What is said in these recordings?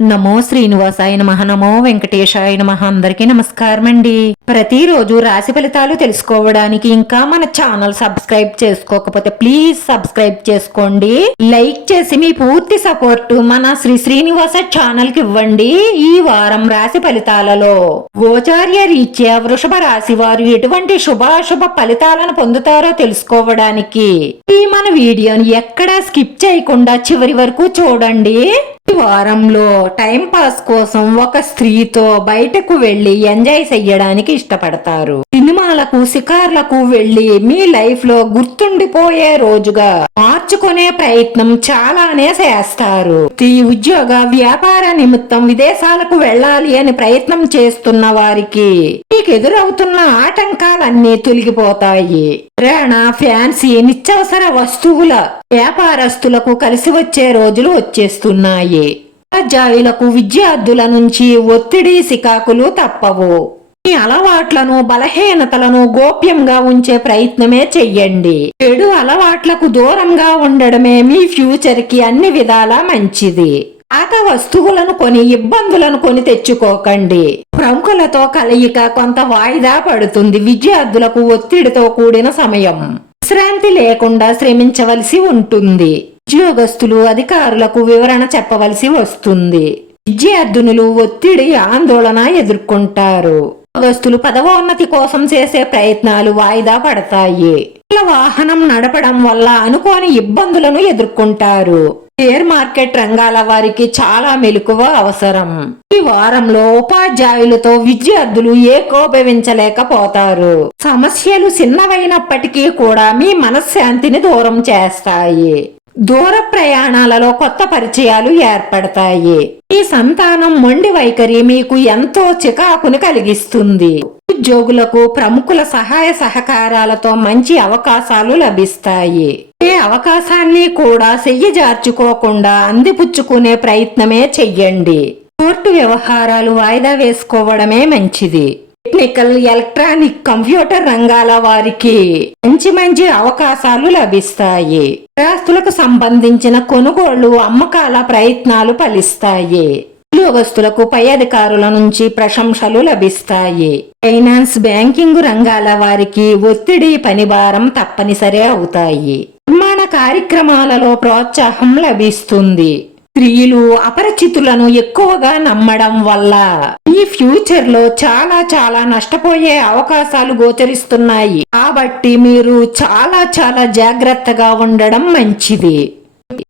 నమో శ్రీనివాసాయ నమః. నమో వెంకటేశాయ నమః. అందరికీ నమస్కారం అండి. ప్రతిరోజు రాశి ఫలితాలు తెలుసుకోవడానికి ఇంకా మన ఛానల్ సబ్స్క్రైబ్ చేసుకోకపోతే ప్లీజ్ సబ్స్క్రైబ్ చేసుకోండి. లైక్ చేసి మీ పూర్తి సపోర్ట్ మన శ్రీనివాస ఛానల్ కి ఇవ్వండి. ఈ వారం రాశి ఫలితాలలో గోచార్య రీత్యా వృషభ రాశి వారు ఎటువంటి శుభాశుభ ఫలితాలను పొందుతారో తెలుసుకోవడానికి ఈ మన వీడియోని ఎక్కడా స్కిప్ చేయకుండా చివరి వరకు చూడండి. ఈ వారంలో టైం పాస్ కోసం ఒక స్త్రీతో బయటకు వెళ్లి ఎంజాయ్ చెయ్యడానికి ఇష్టపడతారు. సినిమాలకు షికార్లకు వెళ్లి మీ లైఫ్ లో గుర్తుండిపోయే రోజుగా మార్చుకునే ప్రయత్నం చాలానే చేస్తారు. ఈ ఉద్యోగ వ్యాపార నిమిత్తం విదేశాలకు వెళ్లాలి అని ప్రయత్నం చేస్తున్న వారికి మీకు ఎదురవుతున్న ఆటంకాలన్నీ తొలగిపోతాయి. కిరాణ, ఫ్యాన్సీ, నిత్యావసర వస్తువుల వ్యాపారస్తులకు కలిసి వచ్చే రోజులు వచ్చేస్తున్నాయి. ఉపాధ్యాయులకు విద్యార్థుల నుంచి ఒత్తిడి, సికాకులు తప్పవు. మీ అలవాట్లను, బలహీనతలను గోప్యంగా ఉంచే ప్రయత్నమే చెయ్యండి. చెడు అలవాట్లకు దూరంగా ఉండడమే మీ ఫ్యూచర్ కి అన్ని విధాలా మంచిది. పాత వస్తువులను కొని ఇబ్బందులను కొని తెచ్చుకోకండి. ప్రముఖులతో కలయిక కొంత వాయిదా పడుతుంది. విద్యార్థులకు ఒత్తిడితో కూడిన సమయం. విశ్రాంతి లేకుండా శ్రమించవలసి ఉంటుంది. ఉద్యోగస్తులు అధికారులకు వివరణ చెప్పవలసి వస్తుంది. విద్యార్థినులు ఒత్తిడి, ఆందోళన ఎదుర్కొంటారు. ఉద్యోగస్తులు పదవోన్నతి కోసం చేసే ప్రయత్నాలు వాయిదా పడతాయి. వాహనం నడపడం వల్ల అనుకోని ఇబ్బందులను ఎదుర్కొంటారు. షేర్ మార్కెట్ రంగాల వారికి చాలా మెలకువ అవసరం. ఈ వారంలో ఉపాధ్యాయులతో విద్యార్థులు ఏకోభవించలేకపోతారు. సమస్యలు చిన్నవైనప్పటికీ కూడా మీ మనశ్శాంతిని దూరం చేస్తాయి. దూర ప్రయాణాలలో కొత్త పరిచయాలు ఏర్పడతాయి. ఈ సంతానం మొండి వైఖరి మీకు ఎంతో చికాకుని కలిగిస్తుంది. ఉద్యోగులకు ప్రముఖుల సహాయ సహకారాలతో మంచి అవకాశాలు లభిస్తాయి. ఏ అవకాశాన్ని కూడా చెయ్యజార్చుకోకుండా అందిపుచ్చుకునే ప్రయత్నమే చెయ్యండి. కోర్టు వ్యవహారాలు వాయిదా వేసుకోవడమే మంచిది. టెక్నికల్, ఎలక్ట్రానిక్, కంప్యూటర్ రంగాల వారికి మంచి అవకాశాలు లభిస్తాయి. స్థిరాస్తులకు సంబంధించిన కొనుగోళ్లు, అమ్మకాల ప్రయత్నాలు ఫలిస్తాయి. ఉద్యోగస్తులకు పై అధికారుల నుంచి ప్రశంసలు లభిస్తాయి. ఫైనాన్స్, బ్యాంకింగ్ రంగాల వారికి ఒత్తిడి, పనిభారం తప్పనిసరి అవుతాయి. నిర్మాణ కార్యక్రమాలలో ప్రోత్సాహం లభిస్తుంది. స్త్రీలు అపరిచితులను ఎక్కువగా నమ్మడం వల్ల ఈ ఫ్యూచర్ లో చాలా నష్టపోయే అవకాశాలు గోచరిస్తున్నాయి. కాబట్టి మీరు చాలా జాగ్రత్తగా ఉండడం మంచిది.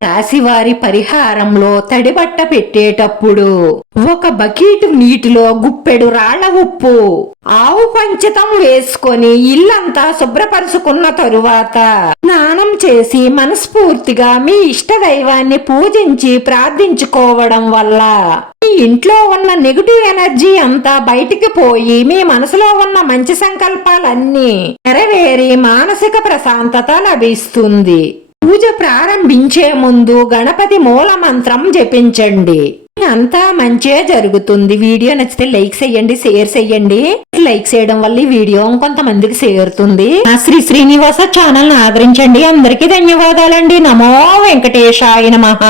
రాశివారి పరిహారంలో తడిబట్ట పెట్టేటప్పుడు ఒక బకెట్ నీటిలో గుప్పెడు రాళ్ల ఉప్పు, ఆవు పంచతం వేసుకొని ఇల్లంతా శుభ్రపరుచుకున్న తరువాత స్నానం చేసి మనస్ఫూర్తిగా మీ ఇష్ట దైవాన్ని పూజించి ప్రార్థించుకోవడం వల్ల మీ ఇంట్లో ఉన్న నెగటివ్ ఎనర్జీ అంతా బయటికి పోయి మీ మనసులో ఉన్న మంచి సంకల్పాలన్నీ నెరవేరి మానసిక ప్రశాంతత లభిస్తుంది. పూజ ప్రారంభించే ముందు గణపతి మూల మంత్రం జపించండి. అంతా మంచే జరుగుతుంది. వీడియో నచ్చితే లైక్ చేయండి, షేర్ చేయండి. లైక్ చేయడం వల్ల ఈ వీడియో కొంతమందికి చేరుతుంది. నా శ్రీనివాస ఛానల్ ఆదరించండి. అందరికీ ధన్యవాదాలండి. నమో వెంకటేశాయ నమః.